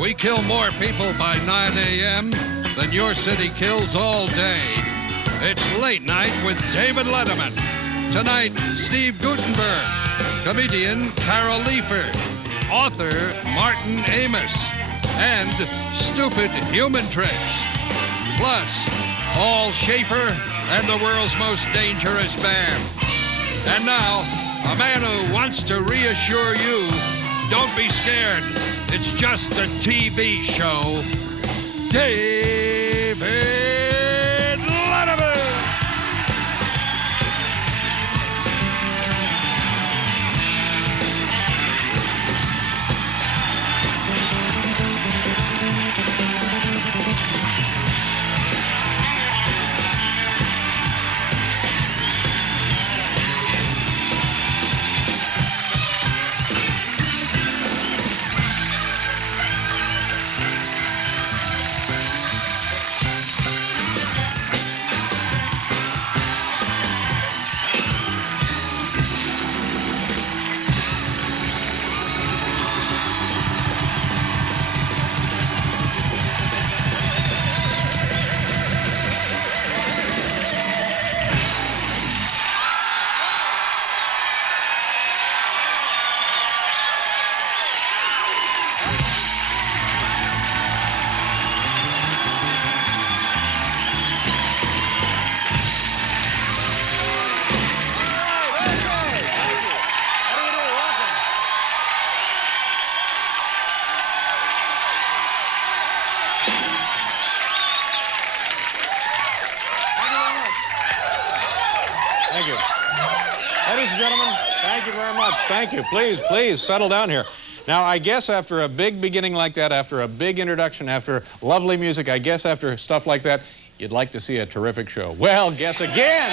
We kill more people by 9 a.m. than your city kills all day. It's Late Night with David Letterman. Tonight, Steve Guttenberg, comedian Carol Lieford, author Martin Amis, and Stupid Human Tricks. Plus, Paul Schaefer and the world's most dangerous band. And now, a man who wants to reassure you, don't be scared. It's just a TV show. David Letterman. Thank you. Ladies and gentlemen, thank you very much. Thank you. Please, please, settle down here. Now, I guess after a big beginning like that, after a big introduction, after lovely music, I guess after stuff like that, you'd like to see a terrific show. Well, guess again.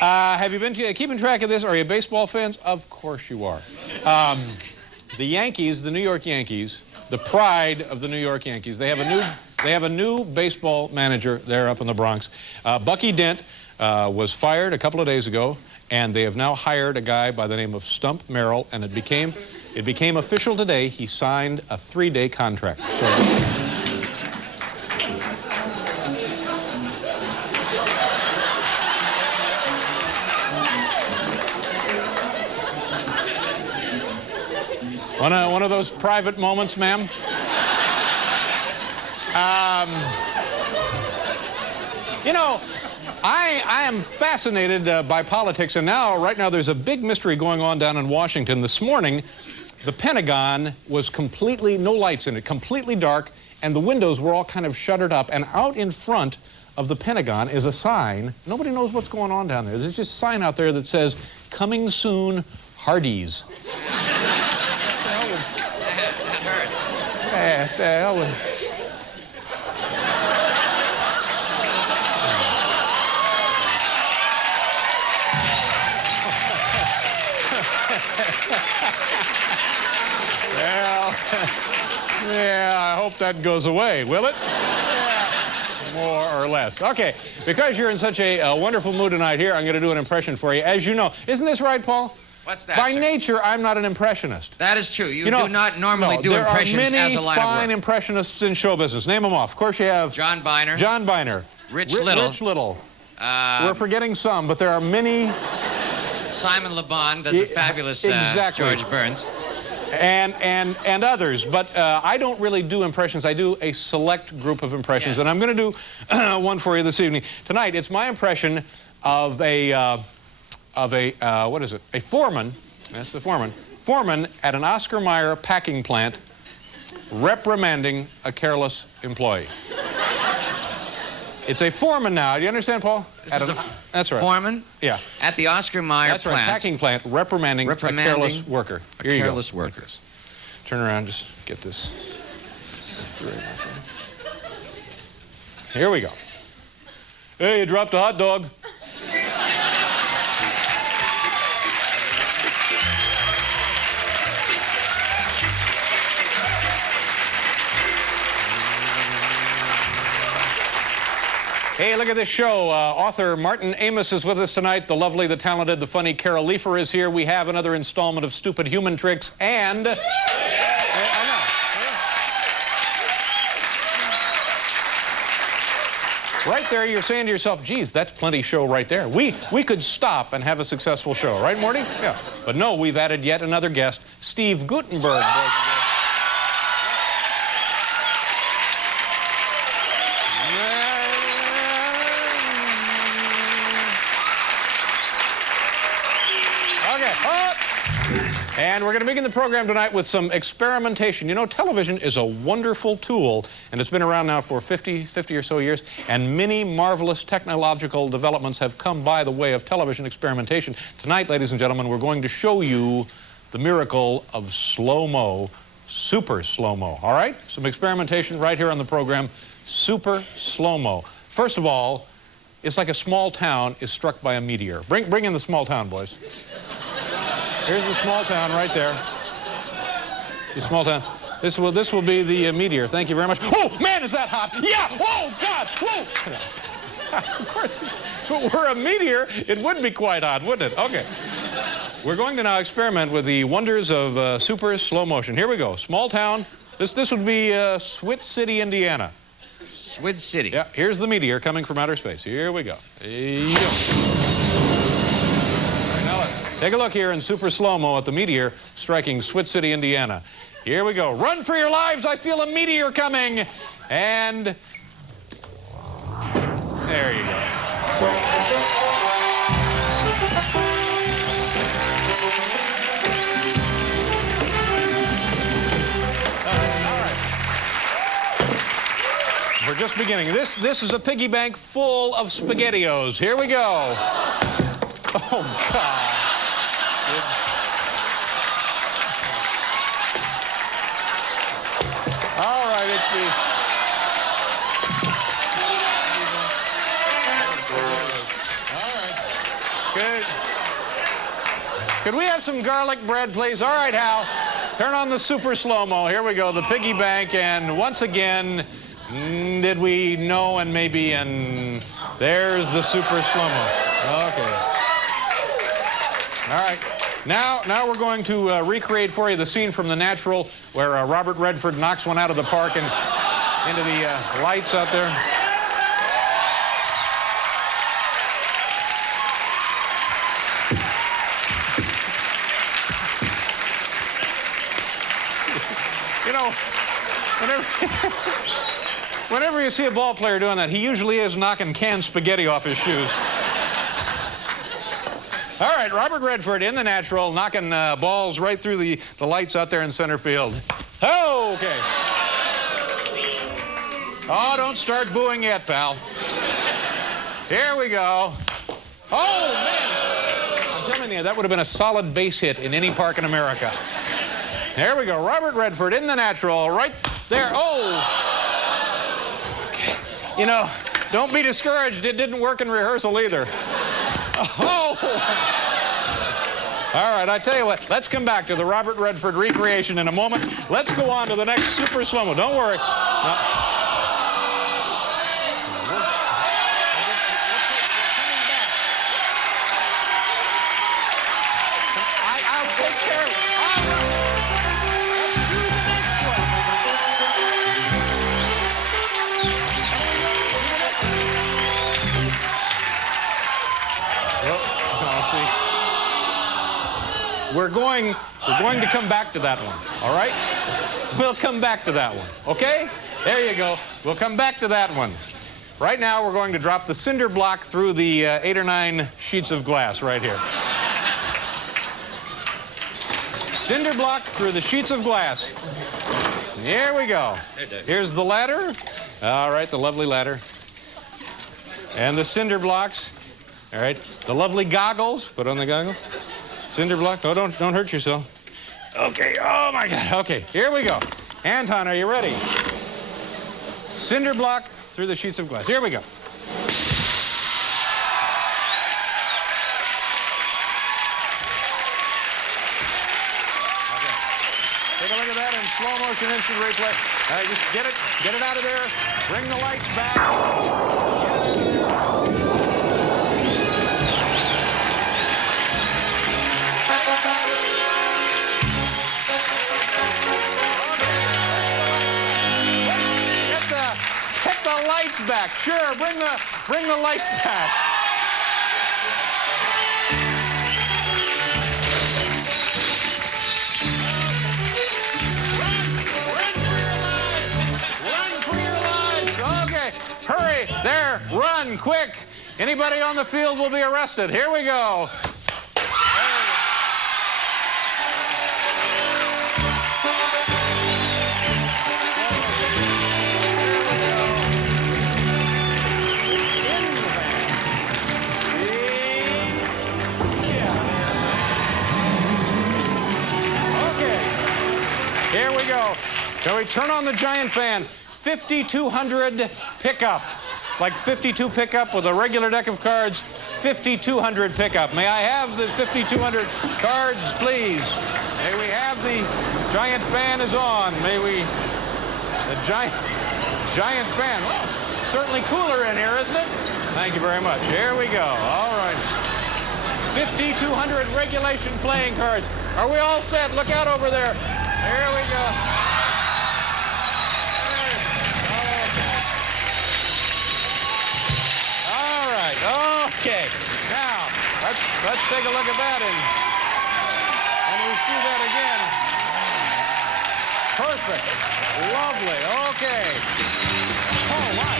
Have you been keeping track of this? Are you baseball fans? Of course you are. The Yankees, the New York Yankees, the pride of the New York Yankees, they have a new baseball manager there up in the Bronx. Bucky Dent was fired a couple of days ago, and they have now hired a guy by the name of Stump Merrill, and it became official today. He signed a 3-day contract. So, one of those private moments, ma'am? You know, I am fascinated by politics, and right now there's a big mystery going on down in Washington. This morning, the Pentagon was completely, no lights in it, completely dark, and the windows were all kind of shuttered up, and out in front of the Pentagon is a sign. Nobody knows what's going on down there. There's just a sign out there that says, "Coming soon, Hardee's." That hurts. The hell with... Well, yeah, I hope that goes away, will it? Yeah, more or less. Okay, because you're in such a wonderful mood tonight here, I'm going to do an impression for you. As you know, isn't this right, Paul? What's that, By sir? nature, I'm not an impressionist. That is true. You do not normally do impressions as a line of work. There are many fine impressionists in show business. Name them off. Of course, you have... John Biner. John Biner. Rich Little. Rich Little. We're forgetting some, but there are many... Simon Le Bon does a fabulous exactly. George Burns. And others, but I don't really do impressions. I do a select group of impressions, and I'm going to do one for you this evening. Tonight, it's my impression of what is it? A foreman. That's the foreman. Foreman at an Oscar Mayer packing plant, reprimanding a careless employee. It's a foreman now. Do you understand, Paul? That's right. Foreman? Yeah. At the Oscar Mayer plant. That's right. Packing plant, reprimanding a careless worker. A careless worker. Turn around, just get this. Here we go. Hey, you dropped a hot dog. Hey, look at this show. Author Martin Amis is with us tonight. The lovely, the talented, the funny Carol Leifer is here. We have another installment of Stupid Human Tricks and... Right there, you're saying to yourself, geez, that's plenty show right there. We could stop and have a successful show, right, Morty? Yeah. But no, we've added yet another guest, Steve Gutenberg. And we're going to begin the program tonight with some experimentation. You know, television is a wonderful tool, and it's been around now for 50 or so years, and many marvelous technological developments have come by the way of television experimentation. Tonight, ladies and gentlemen, we're going to show you the miracle of slow-mo, super slow-mo, all right? Some experimentation right here on the program, super slow-mo. First of all, it's like a small town is struck by a meteor. Bring in the small town, boys. Here's the small town right there. The small town. This will be the meteor. Thank you very much. Oh, man, is that hot? Yeah! Oh, God! Whoa! Of course, if it were a meteor, it would be quite hot, wouldn't it? Okay. We're going to now experiment with the wonders of super slow motion. Here we go. Small town. This would be Swit City, Indiana. Swid City. Yeah, here's the meteor coming from outer space. Here we go. Here you go. Take a look here in super slow-mo at the meteor striking Swit City, Indiana. Here we go. Run for your lives. I feel a meteor coming. And there you go. All right. We're just beginning. This is a piggy bank full of SpaghettiOs. Here we go. Oh, God. All right, it's the... All right. Good. Could we have some garlic bread, please? All right, Hal. Turn on the super slow-mo. Here we go, the piggy bank. And once again, did we know and maybe, and there's the super slow-mo. Okay. All right. Now we're going to recreate for you the scene from The Natural where Robert Redford knocks one out of the park and into the lights out there. You know, whenever you see a ball player doing that, he usually is knocking canned spaghetti off his shoes. All right, Robert Redford in The Natural, knocking balls right through the lights out there in center field. Oh, okay. Oh, don't start booing yet, pal. Here we go. Oh, man. I'm telling you, that would have been a solid base hit in any park in America. There we go. Robert Redford in The Natural, right there. Oh. Okay. You know, don't be discouraged. It didn't work in rehearsal either. Oh! All right, I tell you what, let's come back to the Robert Redford recreation in a moment. Let's go on to the next super slow-mo. Don't worry. No. I'll take care of it. All right. Let's do the next one. I'll see. We're going to come back to that one, all right? We'll come back to that one, okay? There you go. We'll come back to that one. Right now, we're going to drop the cinder block through the 8 or 9 sheets of glass right here. Cinder block through the sheets of glass. Here we go. Here's the ladder. All right, the lovely ladder. And the cinder blocks. All right, the lovely goggles. Put on the goggles. Cinder block. Oh, don't hurt yourself. Okay. Oh my God. Okay. Here we go. Anton, are you ready? Cinder block through the sheets of glass. Here we go. Okay. Take a look at that in slow motion instant replay. All right, just get it out of there. Bring the lights back. Get it out of there. the lights back. Sure, bring the lights back. Run for your lives. Okay, hurry, there, run, quick. Anybody on the field will be arrested. Here we go. Here we go. Shall we turn on the giant fan? 5,200 pickup. Like 52 pickup with a regular deck of cards. 5,200 pickup. May I have the 5,200 cards, please? May we have the giant fan is on. May we... The giant fan. Well, certainly cooler in here, isn't it? Thank you very much. Here we go. All right. 5,200 regulation playing cards. Are we all set? Look out over there. Here we go. All right. Okay. Now, let's take a look at that and we see that again. Perfect. Lovely. Okay. Oh, my.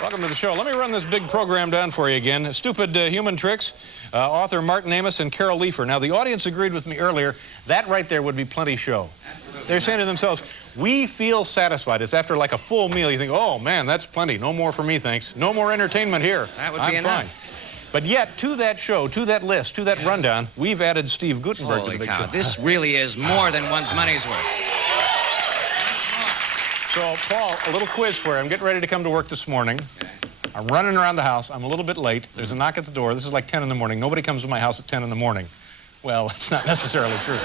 Welcome to the show. Let me run this big program down for you again. Stupid Human Tricks, author Martin Amis and Carol Leifer. Now, the audience agreed with me earlier. That right there would be plenty show. Absolutely. They're saying to themselves, we feel satisfied. It's after like a full meal. You think, oh, man, that's plenty. No more for me, thanks. No more entertainment here. That would be enough. Fine. But yet, to that show, to that list, to that rundown, we've added Steve Gutenberg to the big show. This really is more than one's money's worth. So, Paul, a little quiz for you. I'm getting ready to come to work this morning. I'm running around the house. I'm a little bit late. There's a knock at the door. This is like 10 in the morning. Nobody comes to my house at 10 in the morning. Well, it's not necessarily true.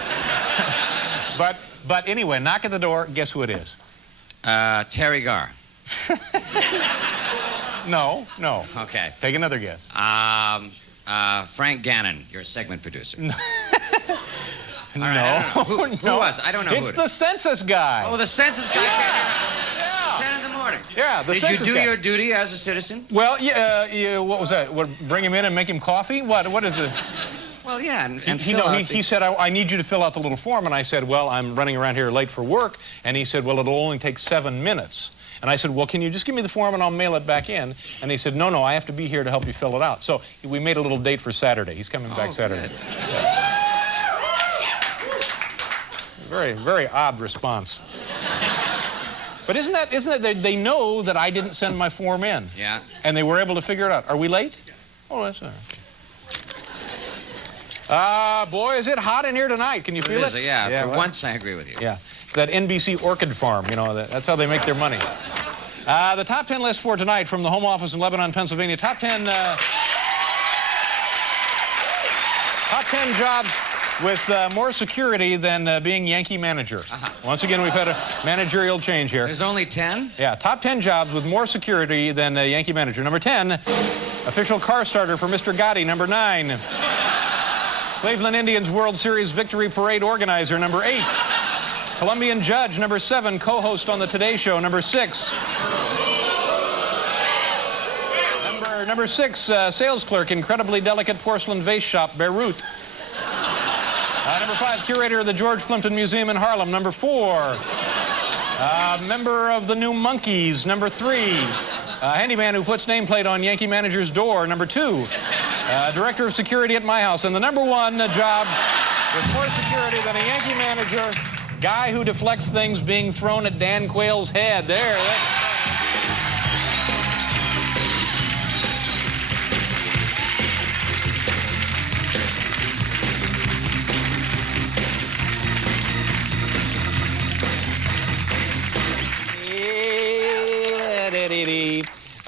But anyway, knock at the door. Guess who it is? Terry Garr. No. Okay. Take another guess. Frank Gannon, your segment producer. No. Right, who was? I don't know who it is. It's the census guy. Oh, the census guy. Yeah. 10 in the morning. Yeah, the census guy. Did you do your duty as a citizen? Well, yeah, what was that? What, bring him in and make him coffee? What is it? Well, yeah, he said, I need you to fill out the little form. And I said, well, I'm running around here late for work. And he said, well, it'll only take 7 minutes. And I said, well, can you just give me the form and I'll mail it back in? And he said, no, I have to be here to help you fill it out. So we made a little date for Saturday. He's coming back Saturday. Good. Very, very odd response. But isn't that they know that I didn't send my form in? Yeah. And they were able to figure it out. Are we late? Yeah. Oh, that's all right. Boy, is it hot in here tonight. Can you feel it? Yeah, for once I agree with you. Yeah. It's that NBC Orchid Farm, you know, that's how they make their money. The top 10 list for tonight from the Home Office in Lebanon, Pennsylvania. Top 10 jobs with more security than being Yankee manager. Once again, we've had a managerial change here. There's only 10? Yeah, top 10 jobs with more security than Yankee manager. Number 10, official car starter for Mr. Gotti. Number 9, Cleveland Indians World Series Victory Parade organizer. Number 8, Colombian judge. Number 7, co-host on the Today Show. Number 6, number 6, sales clerk, incredibly delicate porcelain vase shop, Beirut. Number 5, curator of the George Plimpton Museum in Harlem. Number 4, member of the New Monkees. Number 3, handyman who puts nameplate on Yankee manager's door. Number 2, director of security at my house. And the number 1 job with more security than a Yankee manager, guy who deflects things being thrown at Dan Quayle's head. There.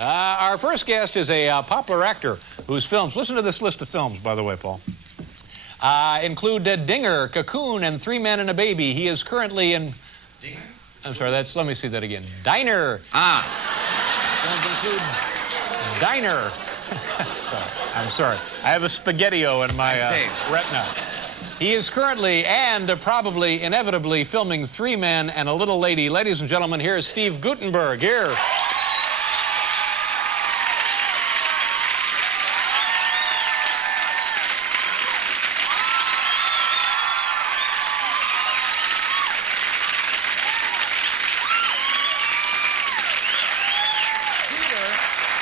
Our first guest is a popular actor whose films, listen to this list of films, by the way, Paul, include Dinger, Cocoon, and Three Men and a Baby. He is currently in... Dinger? I'm sorry, let me see that again. Diner. Ah. Films include Diner, I'm sorry. I have a spaghetti-o in my retina. He is currently and probably inevitably filming Three Men and a Little Lady. Ladies and gentlemen, here is Steve Guttenberg. Here.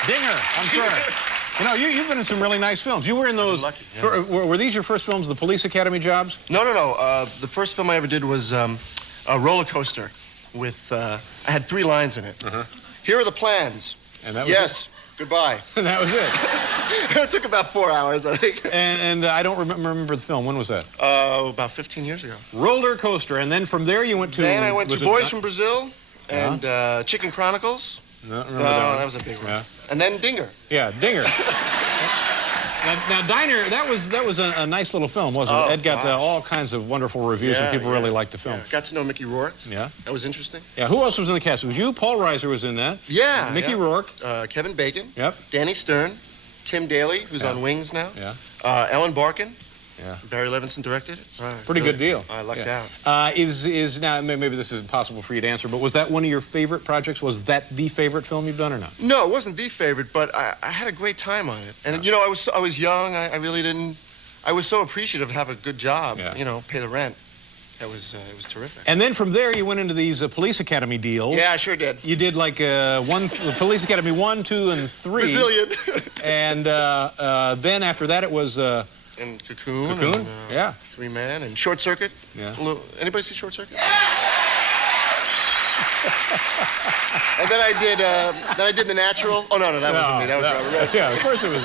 Dinger, I'm sorry. You know, you've been in some really nice films. You were in those. Lucky, yeah. Were these your first films, the Police Academy jobs? No. The first film I ever did was a roller coaster with, I had 3 lines in it. Here are the plans. And that was yes, goodbye. And that was it. It took about 4 hours, I think. And I don't remember the film. When was that? About 15 years ago. Roller coaster. And then from there you went to... Then I went to Boys from Brazil and Chicken Chronicles. No, that was a big one. Yeah. And then Dinger. Yeah, Dinger. now, Diner, that was a nice little film, wasn't it? Ed got all kinds of wonderful reviews, and people really liked the film. Yeah. Got to know Mickey Rourke. Yeah. That was interesting. Yeah, who else was in the cast? It was you, Paul Reiser was in that. Yeah. Mickey Rourke. Kevin Bacon. Yep. Danny Stern. Tim Daly, who's on Wings now. Yeah. Ellen Barkin. Yeah. Barry Levinson directed it. Pretty good deal. I lucked out. Is now, maybe this is impossible for you to answer, but was that one of your favorite projects? Was that the favorite film you've done or not? No, it wasn't the favorite, but I had a great time on it. And, you know, I was young. I really didn't... I was so appreciative to have a good job, you know, pay the rent. It was terrific. And then from there, you went into these Police Academy deals. Yeah, I sure did. You did like Police Academy 1, 2, and 3. Brazilian. And then after that, it was... And Cocoon. Cocoon? And, 3 Men and Short Circuit. Yeah. Anybody see Short Circuit? And then I did The Natural. Oh, no, that wasn't me. That was Robert Redford. Yeah, of course it was.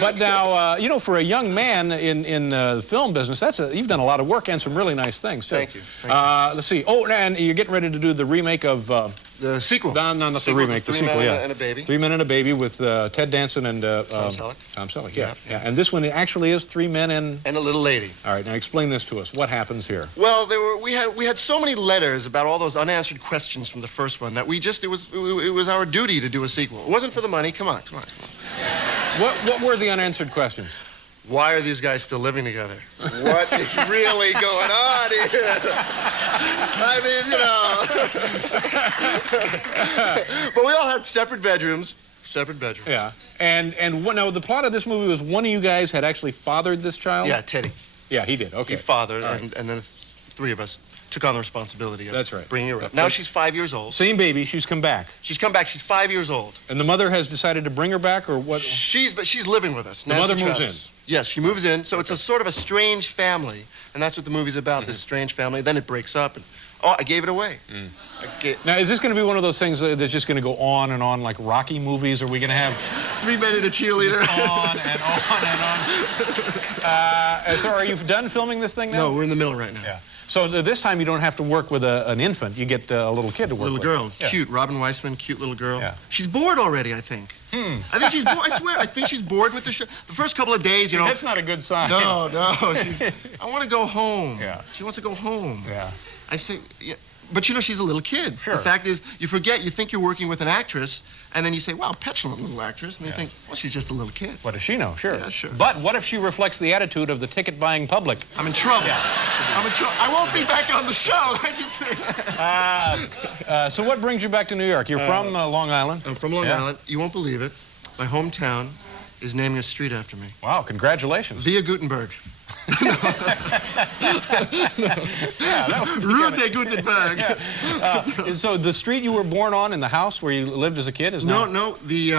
But now, you know, for a young man in the film business, you've done a lot of work and some really nice things, too. Thank you. Let's see. Oh, and you're getting ready to do the remake of... the sequel. No, not the remake. The sequel, 3 Men and a Baby. 3 Men and a Baby with Ted Danson and... Tom Selleck. Tom Selleck, yeah. And this one actually is 3 Men and... And a Little Lady. All right, now explain this to us. What happens here? Well, we had so many letters about all those unanswered questions from the first one that it was our duty to do a sequel. It wasn't for the money. Come on. What were the unanswered questions? Why are these guys still living together? What is really going on here? I mean, you know. But we all had separate bedrooms. Yeah. And now the plot of this movie was one of you guys had actually fathered this child? Yeah, Teddy. Yeah, he did. Okay. He fathered, and then the 3 of us took on the responsibility of bringing her up. Now she's 5 years old. Same baby. She's come back. She's come back. She's 5 years old. And the mother has decided to bring her back, or what? She's living with us. The mother moves in. Yes, she moves in. So it's a sort of a strange family, and that's what the movie's about. This strange family. Then it breaks up. And, I gave it away. Now, is this going to be one of those things that's just going to go on and on like Rocky movies? Or are we going to have 3 Men and a cheerleader? On and on and on. So are you done filming this thing now? No, we're in the middle right now. Yeah. So this time you don't have to work with an infant. You get a little kid to work with. Little girl. Yeah. Cute. Robin Weissman, cute little girl. Yeah. She's bored already, I think. I think she's bored. I swear, I think she's bored with the show. The first couple of days, you know. That's not a good sign. No. I want to go home. Yeah. She wants to go home. Yeah. I say, but you know, she's a little kid. Sure. The fact is, you think you're working with an actress, and then you say, wow, petulant little actress, and you think, well, she's just a little kid. What does she know? Sure. Yeah, sure. But what if she reflects the attitude of the ticket-buying public? I'm in trouble. Yeah. I'm in trouble. I won't be back on the show. I just say. So what brings you back to New York? You're from Long Island? I'm from Long Island. You won't believe it. My hometown is naming a street after me. Wow, congratulations. Via Gutenberg. Yeah, Rue de Gutenberg. So the street you were born on in the house where you lived as a kid is now... No. The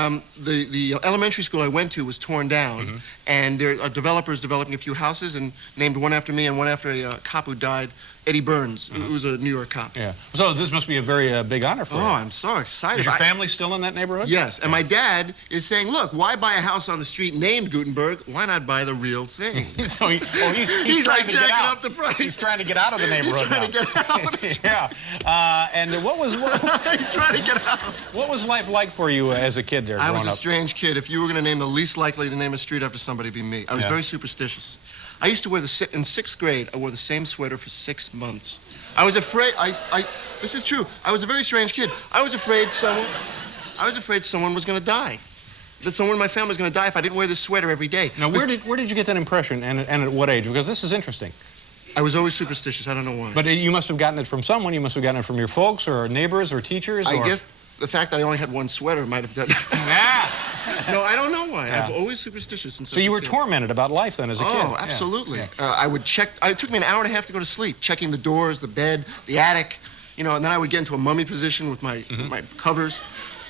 elementary school I went to was torn down, and there are developers developing a few houses and named one after me and one after a cop who died, Eddie Burns, who was a New York cop. Yeah. So this must be a very big honor for you. Oh, I'm so excited. Is your family still in that neighborhood? Yes, and my dad is saying, look, why buy a house on the street named Gutenberg? Why not buy the real thing? So he's like trying to get jacking out. up the price. He's trying to get out of the neighborhood He's trying to get out. Yeah. And He's trying to get out. What was life like for you as a kid there? I was growing a up? strange kid. If you were going to name the least likely to name a street after somebody, it'd be me. I was very superstitious. I used to wear in 6th grade, I wore the same sweater for 6 months. I was afraid, this is true, I was a very strange kid. I was afraid someone was going to die. someone in my family was going to die if I didn't wear this sweater every day. Now, where did you get that impression, and at what age? Because this is interesting. I was always superstitious. I don't know why. But you must have gotten it from someone. You must have gotten it from your folks or neighbors or teachers. I guess the fact that I only had one sweater might have done it. No, I don't know why. Yeah. I'm always superstitious. So you were tormented about life then as a kid? Oh, absolutely. I would check. It took me an hour and a half to go to sleep, checking the doors, the bed, the attic, you know, and then I would get into a mummy position with my covers.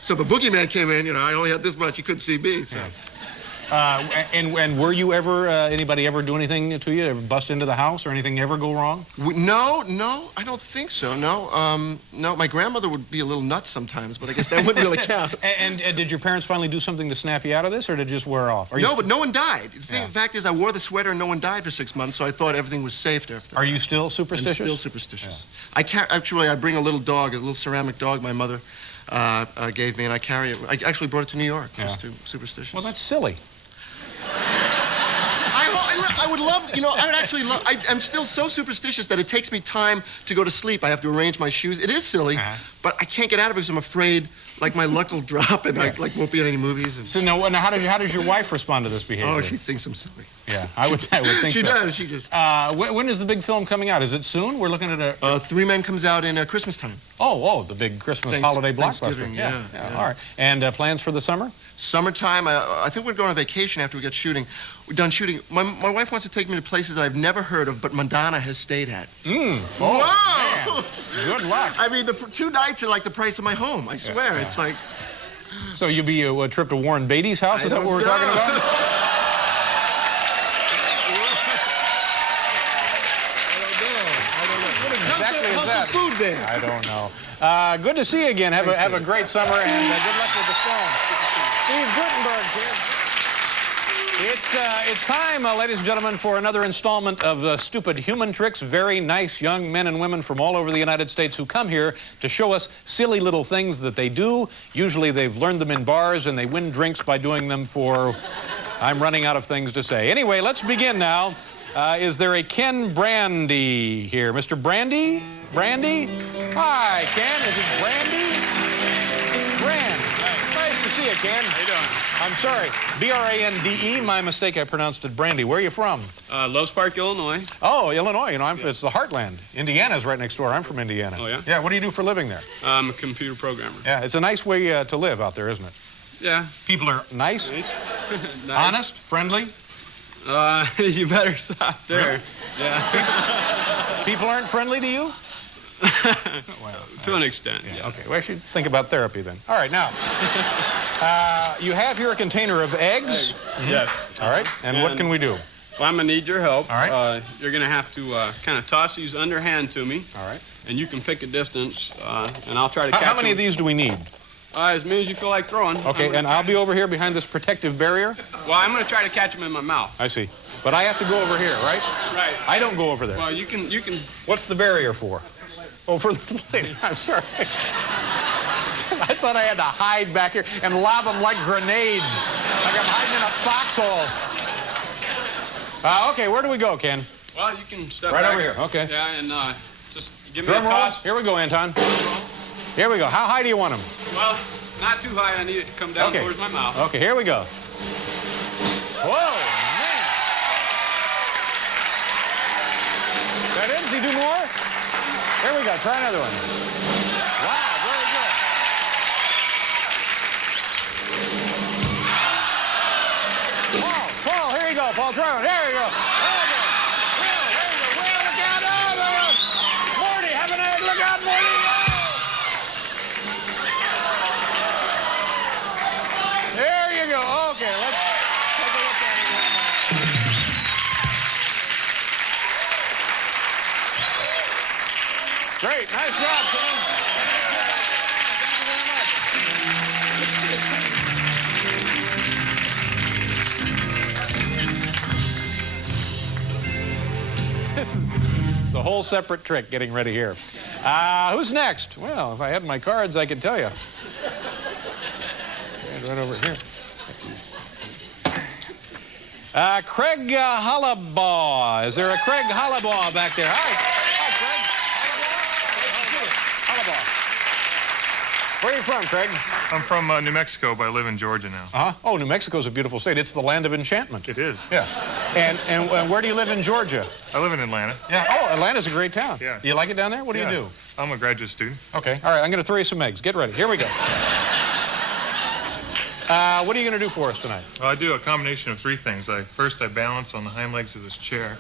So if a boogeyman came in, you know, I only had this much. You couldn't see me. So. And were you ever, anybody ever do anything to you? Ever bust into the house or anything ever go wrong? No, I don't think so, no. No, my grandmother would be a little nuts sometimes, but I guess that wouldn't really count. And did your parents finally do something to snap you out of this, or did it just wear off? No, but no one died. The fact is, I wore the sweater and no one died for 6 months, so I thought everything was safe after. Are you still superstitious? I'm still superstitious. Yeah. Actually, I bring a little dog, a little ceramic dog my mother gave me, and I carry it. I actually brought it to New York, just to superstitious. Well, that's silly. I would love, you know, I would actually love, I'm still so superstitious that it takes me time to go to sleep. I have to arrange my shoes. It is silly, but I can't get out of it because I'm afraid, like, my luck will drop and I won't be in any movies. So now how does your wife respond to this behavior? Oh, she thinks I'm silly. Yeah, I would think so. She does, she just... when is the big film coming out? Is it soon? We're looking at a... Three Men comes out in Christmas time. Oh, the big Christmas holiday blockbuster. Yeah. All right. And plans for the summer? Summertime, I think we're going on vacation after we get shooting. We're done shooting. My wife wants to take me to places that I've never heard of, but Madonna has stayed at. Whoa! Man. Good luck. I mean, the 2 nights are like the price of my home. I swear, it's like... So you'll be a trip to Warren Beatty's house? Is that what we're talking about? How's the food there? I don't know. Good to see you again. Have a great summer, and good luck with the film. Steve Gutenberg here. It's time, ladies and gentlemen, for another installment of Stupid Human Tricks. Very nice young men and women from all over the United States who come here to show us silly little things that they do. Usually they've learned them in bars, and they win drinks by doing them for... I'm running out of things to say. Anyway, let's begin now. Is there a Ken Brandy here? Mr. Brandy? Brandy? Hi, Ken. Is it Brandy? Brand. Nice to see you, Ken. How you doing? I'm sorry. B-R-A-N-D-E. My mistake. I pronounced it Brandy. Where are you from? Lowe's Park, Illinois. Oh, Illinois. You know, it's the heartland. Indiana's right next door. I'm from Indiana. Oh, yeah? Yeah. What do you do for a living there? I'm a computer programmer. Yeah. It's a nice way to live out there, isn't it? Yeah. People are nice, Nice. honest, friendly. You better stop there. Really? Yeah. People aren't friendly to you? To an extent, yeah. Okay, well, I should think about therapy then. All right, now, you have here a container of eggs. Yes. All right, and what can we do? Well, I'm going to need your help. All right. You're going to have to kind of toss these underhand to me. All right. And you can pick a distance, and I'll try to catch How many of them. these do we need? As many as you feel like throwing. Okay, and I'll be over here behind this protective barrier? Well, I'm going to try to catch them in my mouth. I see. But I have to go over here, right? Right. I don't go over there. Well, you can... What's the barrier for? Oh, for the lady. I'm sorry. I thought I had to hide back here and lob them like grenades. Like I'm hiding in a foxhole. Okay, where do we go, Ken? Well, you can step Right back. over here, okay. Yeah, and just give me Drum a roll. toss. Here we go, Anton. Here we go. How high do you want them? Well, not too high. I need it to come down towards my mouth. Okay, here we go. Whoa, man. That it? Does he do more? Here we go. Try another one. Wow, very good. Paul, here you go. Paul, try one. There you go. There you go. Will, look out. Oh, look. Morty, have an egg. Look out, Morty. There you go. Okay, let's take a look at it right now. Great. Nice job, Ken. This is a whole separate trick getting ready here. Who's next? Well, if I had my cards, I could tell you. Right over here. Craig Hollabaugh. Is there a Craig Hollabaugh back there? Hi, Craig. Where are you from, Craig? I'm from New Mexico, but I live in Georgia now. Uh-huh. Oh, New Mexico's a beautiful state. It's the land of enchantment. It is. Yeah. And where do you live in Georgia? I live in Atlanta. Yeah. Oh, Atlanta's a great town. Yeah. You like it down there? What do you do? I'm a graduate student. Okay. All right. I'm going to throw you some eggs. Get ready. Here we go. What are you going to do for us tonight? Well, I do a combination of three things. First, I balance on the hind legs of this chair,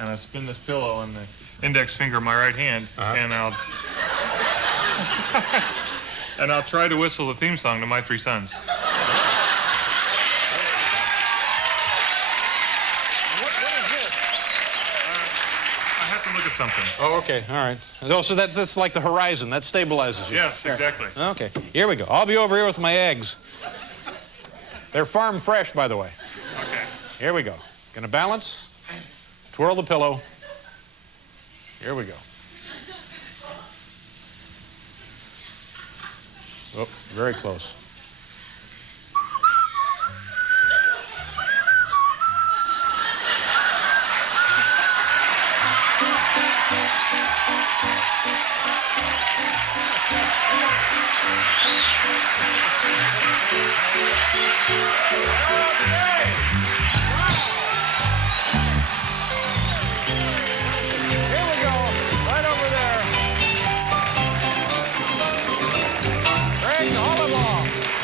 and I spin this pillow on the index finger of my right hand, and I'll try to whistle the theme song to My Three Sons. What is this? I have to look at something. Oh, okay. All right. Oh, so that's like the horizon. That stabilizes you. Yes, exactly. Okay. Here we go. I'll be over here with my eggs. They're farm fresh, by the way. Okay. Here we go. Gonna balance. Twirl the pillow. Here we go. Oh, very close.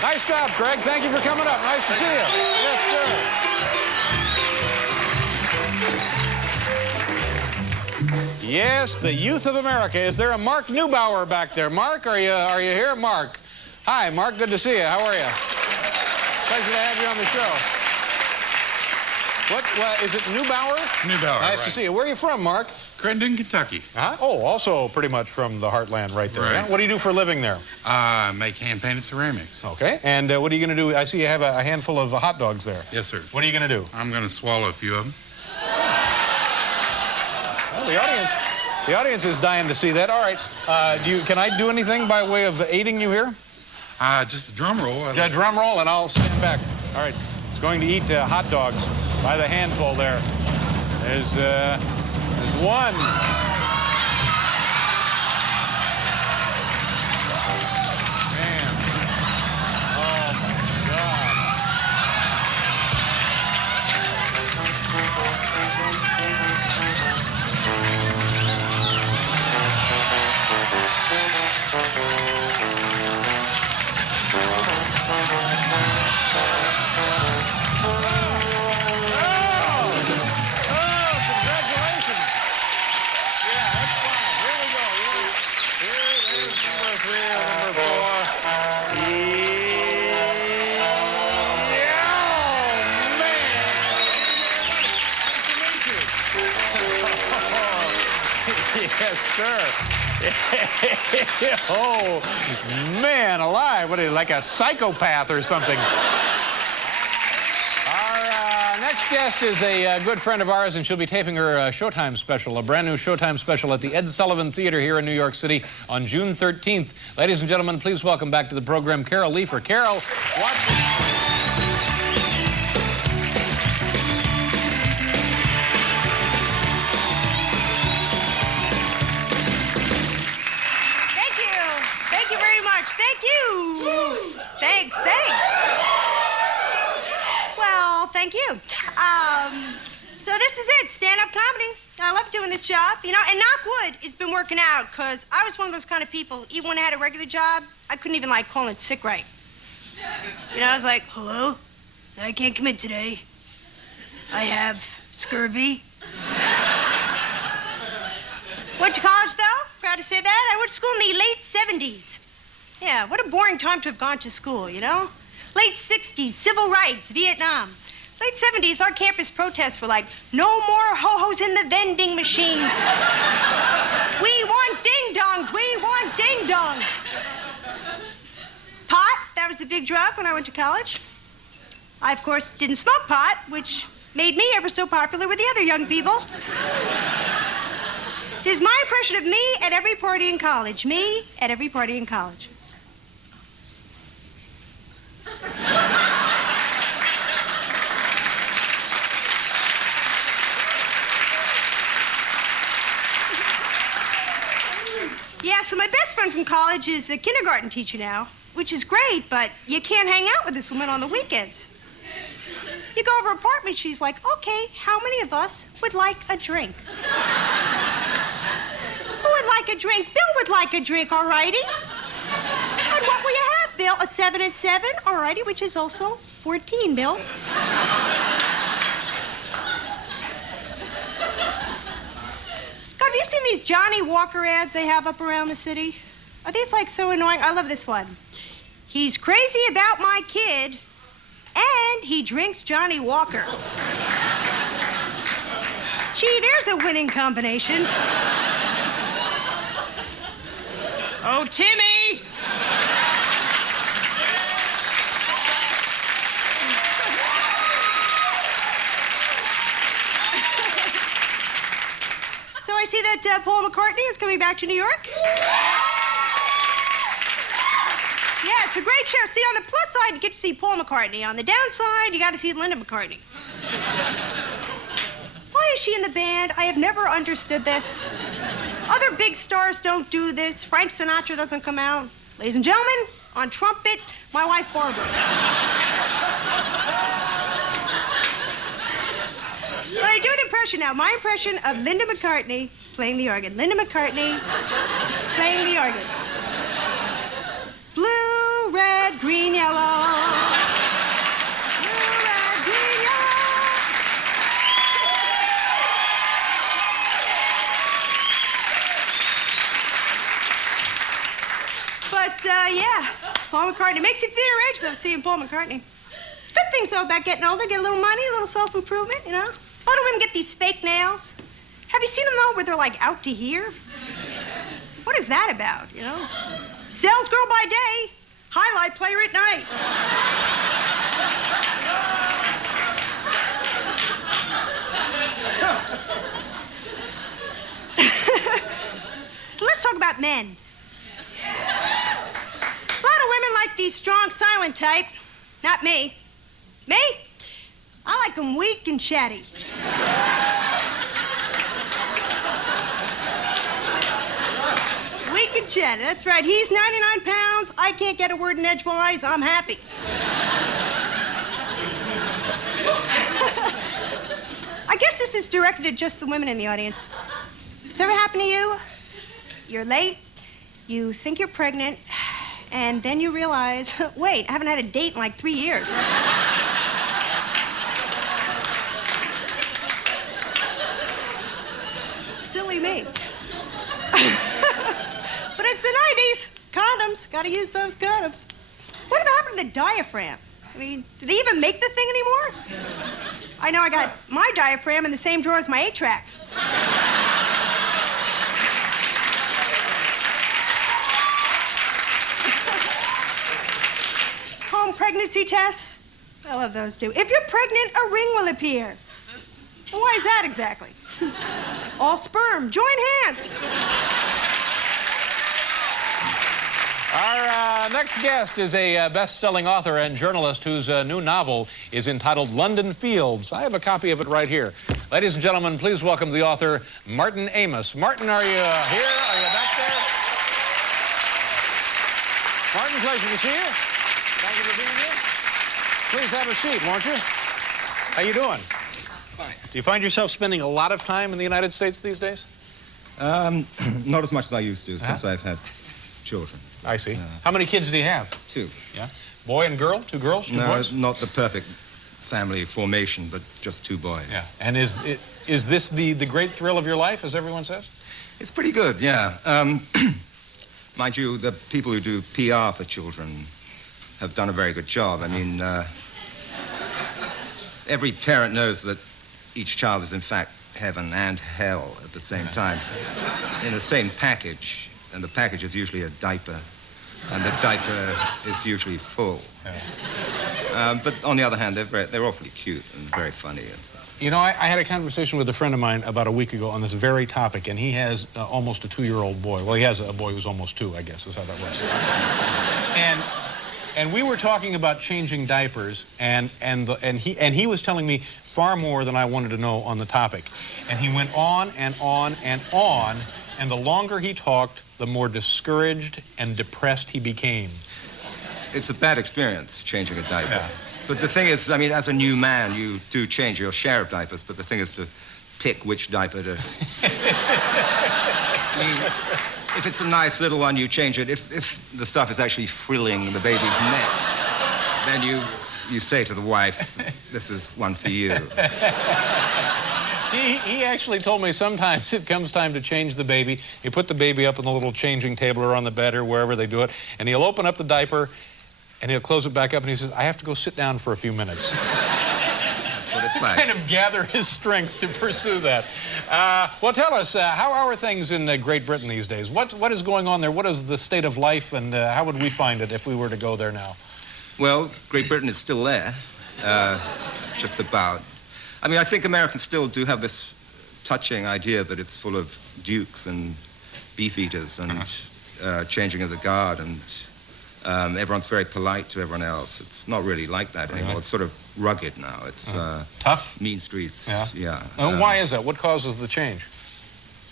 Nice job, Craig. Thank you for coming up. Nice to see you. Yes, sir. Yes, the youth of America. Is there a Mark Neubauer back there? Mark, are you here? Mark. Hi, Mark. Good to see you. How are you? Pleasure to have you on the show. What is it, Neubauer? Neubauer, Nice to see you. Where are you from, Mark? Crendon, Kentucky. Oh, also pretty much from the heartland right there. Right. Yeah? What do you do for a living there? Make hand-painted ceramics. Okay. And what are you going to do? I see you have a handful of hot dogs there. Yes, sir. What are you going to do? I'm going to swallow a few of them. Well, the audience is dying to see that. All right. Can I do anything by way of aiding you here? Just a drum roll. Drum roll, and I'll stand back. All right. He's going to eat hot dogs by the handful there. There's one. Man. Oh, my God. Yes, sir. Oh, man alive. What is it, like a psychopath or something? Our next guest is a good friend of ours, and she'll be taping her Showtime special, a brand new Showtime special at the Ed Sullivan Theater here in New York City on June 13th. Ladies and gentlemen, please welcome back to the program Carol Leifer. Carol, watch this. Thanks. Well, thank you. So this is it, stand-up comedy. I love doing this job, you know, and knock wood, it's been working out, because I was one of those kind of people, even when I had a regular job, I couldn't even, like, call it sick right. You know, I was like, hello? I can't come in today. I have scurvy. Went to college, though. Proud to say that. I went to school in the late 70s. Yeah, what a boring time to have gone to school, you know? Late 60s, civil rights, Vietnam. Late 70s, our campus protests were like, no more ho-hos in the vending machines. We want ding-dongs, we want ding-dongs. Pot, that was the big drug when I went to college. I, of course, didn't smoke pot, which made me ever so popular with the other young people. This is my impression of me at every party in college. Me at every party in college. Yeah, so my best friend from college is a kindergarten teacher now, which is great, but you can't hang out with this woman on the weekends. You go over her apartment, she's like, okay, how many of us would like a drink? Who would like a drink? Bill would like a drink, all righty. And what will you have, Bill? A 7 and 7, all righty, which is also 14, Bill. Have you seen these Johnny Walker ads they have up around the city? Are these like so annoying? I love this one. He's crazy about my kid, and he drinks Johnny Walker. Gee, there's a winning combination. Oh, Timmy! So I see that Paul McCartney is coming back to New York. Yeah, it's a great show. See, on the plus side, you get to see Paul McCartney. On the downside, you got to see Linda McCartney. Why is she in the band? I have never understood this. Other big stars don't do this. Frank Sinatra doesn't come out. Ladies and gentlemen, on trumpet, my wife Barbara. But I do an impression now. My impression of Linda McCartney playing the organ. Linda McCartney playing the organ. Blue, red, green, yellow. Blue, red, green, yellow. But, yeah, Paul McCartney. Makes you feel your age, though, seeing Paul McCartney. Good things, though, about getting older. Get a little money, a little self-improvement, you know? A lot of women get these fake nails. Have you seen them, though, where they're, like, out to here? What is that about, you know? Sales girl by day, highlight player at night. So let's talk about men. A lot of women like the strong, silent type. Not me. Me? I like them weak and chatty. Weak and chatty, that's right. He's 99 pounds. I can't get a word in edgewise. I'm happy. I guess this is directed at just the women in the audience. Does it ever happen to you? You're late, you think you're pregnant, and then you realize, wait, I haven't had a date in like 3 years. Silly me. But it's the 90s. Condoms. Gotta use those condoms. Whatever happened to the diaphragm? I mean, do they even make the thing anymore? I know I got my diaphragm in the same drawer as my 8-tracks. Home pregnancy tests. I love those too. If you're pregnant, a ring will appear. Well, why is that exactly? All sperm. Join hands. Our next guest is a best-selling author and journalist whose new novel is entitled London Fields. I have a copy of it right here. Ladies and gentlemen, please welcome the author, Martin Amis. Martin, are you here? Are you back there? Martin, pleasure to see you. Thank you for being here. Please have a seat, won't you? How you doing? Fine. Do you find yourself spending a lot of time in the United States these days? Not as much as I used to since I've had children. I see. How many kids do you have? 2. Yeah. Boy and girl? 2 girls? 2 boys? No, not the perfect family formation, but just 2 boys. Yeah. And is this the great thrill of your life, as everyone says? It's pretty good, yeah. Mind you, the people who do PR for children have done a very good job. I mean, every parent knows that each child is, in fact, heaven and hell at the same time, in the same package. And the package is usually a diaper, and the diaper is usually full. Yeah. But on the other hand, they're awfully cute and very funny and stuff. You know, I had a conversation with a friend of mine about a week ago on this very topic, and he has almost a 2-year-old boy. Well, he has a boy who's almost 2, I guess, is how that works. And we were talking about changing diapers, and he was telling me far more than I wanted to know on the topic. And he went on and on and on And the longer he talked, the more discouraged and depressed he became. It's a bad experience, changing a diaper. Yeah. But the thing is, I mean, as a new man, you do change your share of diapers, but the thing is to pick which diaper to... I mean, if it's a nice little one, you change it. If the stuff is actually frilling the baby's neck, then you say to the wife, this is one for you. He actually told me sometimes it comes time to change the baby. You put the baby up on the little changing table or on the bed or wherever they do it, and he'll open up the diaper, and he'll close it back up, and he says, I have to go sit down for a few minutes. That's what it's like. Kind of gather his strength to pursue that. Well, tell us, how are things in Great Britain these days? What is going on there? What is the state of life, and how would we find it if we were to go there now? Well, Great Britain is still there, just about. I mean, I think Americans still do have this touching idea that it's full of dukes and beef eaters and changing of the guard, and everyone's very polite to everyone else. It's not really like that anymore. It's sort of rugged now. It's tough? Mean streets. Yeah. Why is that? What causes the change?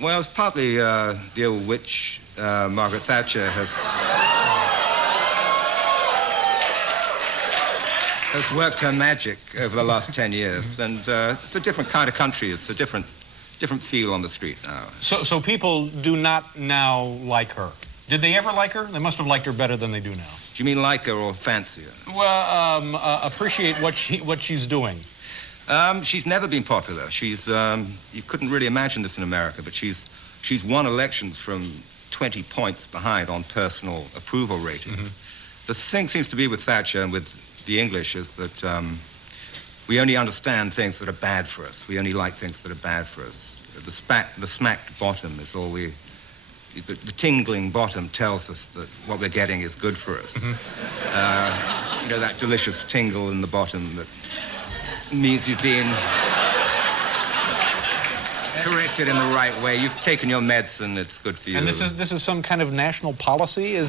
Well, it's partly the old witch, Margaret Thatcher, has worked her magic over the last 10 years, and it's a different kind of country. It's a different feel on the street now. So people do not now like her. Did they ever like her? They must have liked her better than they do now. Do you mean like her or fancy her? Well, appreciate what she's doing. She's never been popular. She's you couldn't really imagine this in America, but she's won elections from 20 points behind on personal approval ratings. The thing seems to be with Thatcher and with the English is that we only understand things that are bad for us. We only like things that are bad for us. The smacked bottom is all we... The tingling bottom tells us that what we're getting is good for us. You know, that delicious tingle in the bottom that means you've been corrected in the right way. You've taken your medicine, it's good for you. And this is some kind of national policy?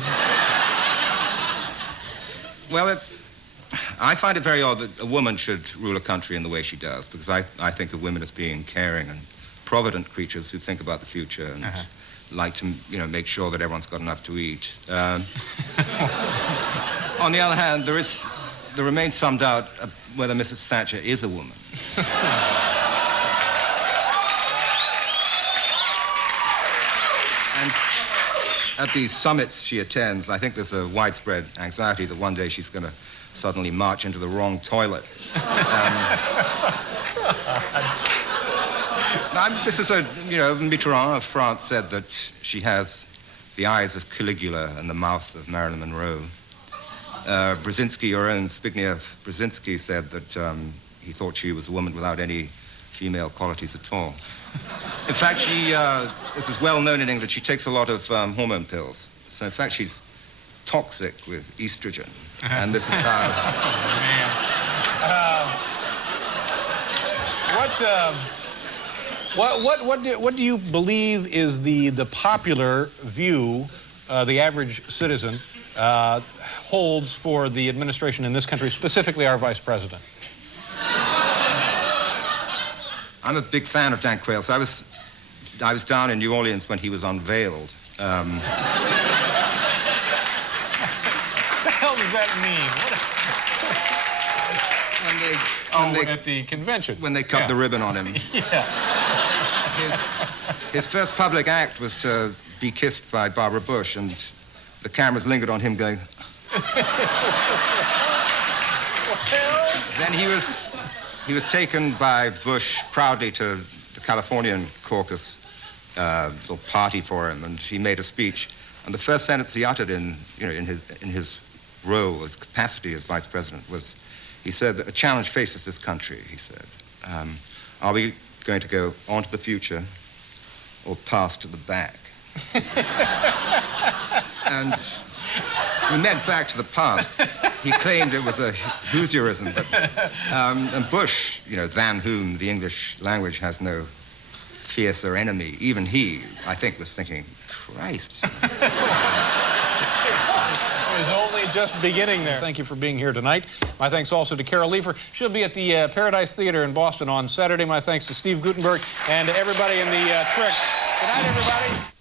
Well, I find it very odd that a woman should rule a country in the way she does, because I think of women as being caring and provident creatures who think about the future and like to, you know, make sure that everyone's got enough to eat. On the other hand, there remains some doubt whether Mrs. Thatcher is a woman. And at these summits she attends, I think there's a widespread anxiety that one day she's going to suddenly march into the wrong toilet. This is Mitterrand of France said that she has the eyes of Caligula and the mouth of Marilyn Monroe. Brzezinski, your own Zbigniew Brzezinski, said that he thought she was a woman without any female qualities at all. In fact, this is well known in England, she takes a lot of hormone pills. So in fact, she's toxic with estrogen. And this is how... What do you believe is the popular view the average citizen holds for the administration in this country, specifically our vice president? I'm a big fan of Dan Quayle. So I was down in New Orleans when he was unveiled. What the hell does that mean? At the convention. When they cut the ribbon on him. His first public act was to be kissed by Barbara Bush, and the cameras lingered on him going... Then he was taken by Bush proudly to the Californian caucus, little party for him, and he made a speech. And the first sentence he uttered in his role, his capacity as vice president, was, he said that a challenge faces this country, he said. Are we going to go on to the future or pass to the back? And he meant back to the past. He claimed it was a Hoosierism, but and Bush, than whom the English language has no fiercer enemy, even he, I think, was thinking, Christ. It was only just beginning there. Thank you for being here tonight. My thanks also to Carol Leifer. She'll be at the Paradise Theater in Boston on Saturday. My thanks to Steve Gutenberg and everybody in the Trick. Good night, everybody.